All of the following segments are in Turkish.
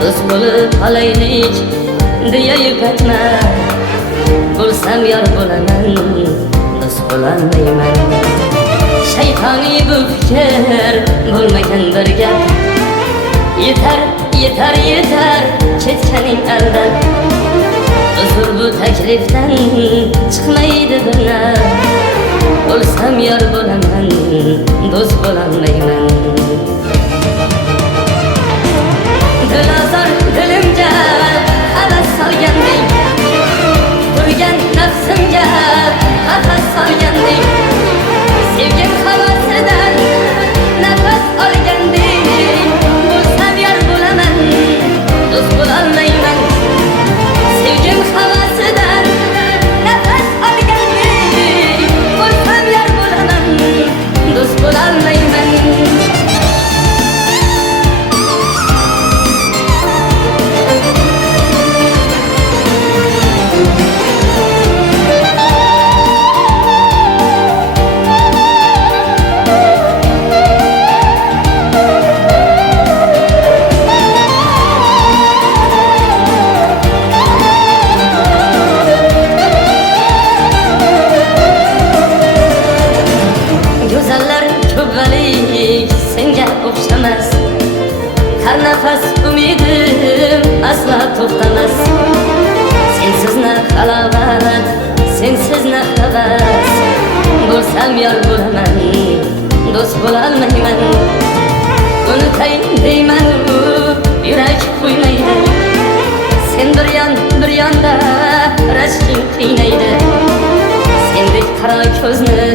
do'st bo'lib olaylik deya yupatma. Bo'lsam yor bo'laman, do'st bo'lolmayman. Shaytoniy bu fikr bo'lmagan bir gap. Yetar, yetar, yetar ketganing aldan. Uzr bu taklifdan chiqmaydi bir naf. Bo'lsam yor bo'laman, do'st bo'lolmayman. Dilozor dilimga havas solgandek, turgan nafsimga qafas solgandek, sevgim havosidan nafas olgandek. Bo'lsam yor bo'laman, do'st bo'lolmayman. Sevgim havosidan nafas olgandek, bo'lsam yor bo'laman, do'st bo'lolmayman. Go'zallar ko'palik senga o'xshamas. Har nafas umidim asla to'xtamas. Sensiz na halovat, sensiz na havas. Bo'lsam yor bo'laman, do'st bo'lolmayman. Unutay deyman, yurak qo'ymaydi. Sen bir yonda rashking qiynaydi. Sendek qaro ko'zni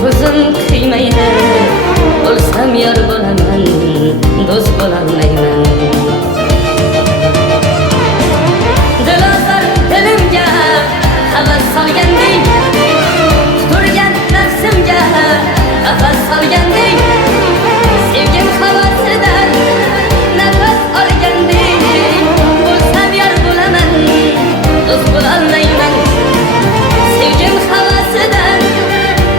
ko'zim qiymaydi. Bo'lsam yor bo'laman, do'st bo'lolmayman. Dilozor dilimga havas solgandek, turgan nafsimga qafas solgandek, sevgim havosidan nafas olgandek. Bo'lsam yor bo'laman, do'st bo'lolmayman. Sevgim havosidan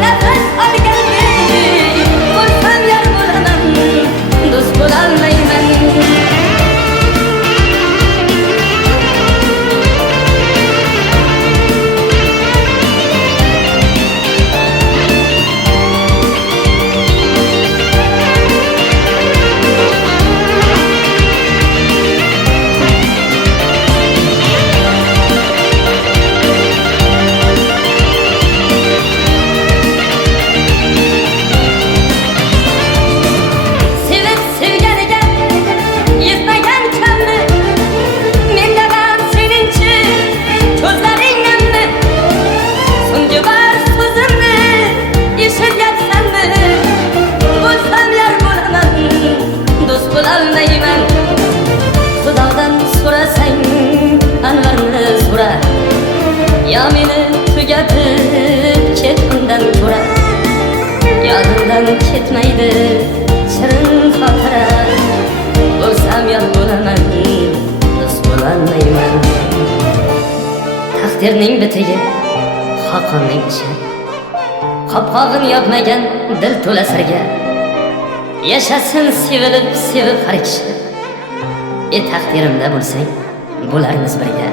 nafas olgandek, bo'lsam yor bo'laman, do'st bo'lolmayman. Sevib sevganiga yetmagan kammi? Menda ham seningchi ko'zlaring nammi? So'nggi bor so'zimni eshityapsanmi? Bo'lsam yor bo'laman, do'st bo'lolmayman. Xudodan so'rasang Anvarni so'ra, yo meni tugatib ket undan ko'ra. Yodimdan ketmaydi shirin xotira. Bo'lsam yor bo'laman, do'st bo'lolmayman. Taqdirning bitigi, xoqonning ishi. Qopqog'in yopmagan dil to'la sirga. Yashasin sevilib sevib har kishi. Taqdirimda bo'lsang bo'larmiz birga.